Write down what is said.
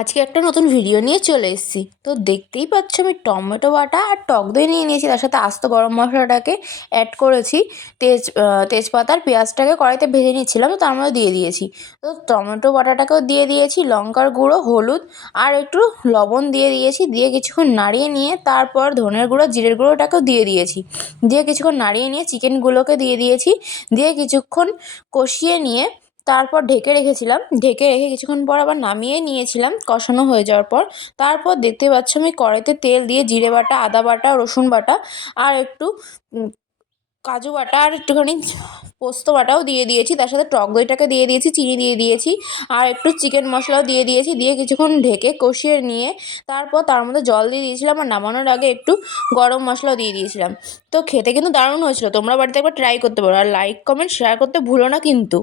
আজকে একটা নতুন ভিডিও নিয়ে চলে এসেছি। তো দেখতেই পাচ্ছ আমি টমেটো বাটা আর টক দই নিয়ে নিয়েছি, তার সাথে আস্ত গরম মশলাটাকে অ্যাড করেছি। তেজপাতা আর পেঁয়াজটাকে কড়াইতে ভেজে নিচ্ছিলাম, তো তার মধ্যে দিয়ে দিয়েছি। তো টমেটো বাটাটাকেও দিয়ে দিয়েছি, লঙ্কার গুঁড়ো, হলুদ আর একটু লবণ দিয়ে দিয়েছি। দিয়ে কিছুক্ষণ নাড়িয়ে নিয়ে তারপর ধনের গুঁড়ো, জিরের গুঁড়োটাকেও দিয়ে দিয়েছি। দিয়ে কিছুক্ষণ নাড়িয়ে নিয়ে চিকেনগুলোকে দিয়ে দিয়েছি। দিয়ে কিছুক্ষণ কষিয়ে নিয়ে তারপর ঢেকে রেখেছিলাম। ঢেকে রেখে কিছুক্ষণ পর আবার নামিয়ে নিয়েছিলাম কষানো হয়ে যাওয়ার পর। তারপর দেখতে পাচ্ছ আমি কড়াইতে তেল দিয়ে জিরে বাটা, আদা বাটা, রসুন বাটা আর একটু কাজু বাটা আর একটুখানি পোস্ত বাটাও দিয়ে দিয়েছি। তার সাথে টক দইটাকে দিয়ে দিয়েছি, চিনি দিয়ে দিয়েছি আর একটু চিকেন মশলাও দিয়ে দিয়েছি। দিয়ে কিছুক্ষণ ঢেকে কষিয়ে নিয়ে তারপর তার মধ্যে জল দিয়ে দিয়েছিলাম আর নামানোর আগে একটু গরম মশলাও দিয়ে দিয়েছিলাম। তো খেতে কিন্তু দারুণ হয়েছিল। তোমরা বাড়িতে একবার ট্রাই করতে পারো, আর লাইক, কমেন্ট, শেয়ার করতে ভুলো না কিন্তু।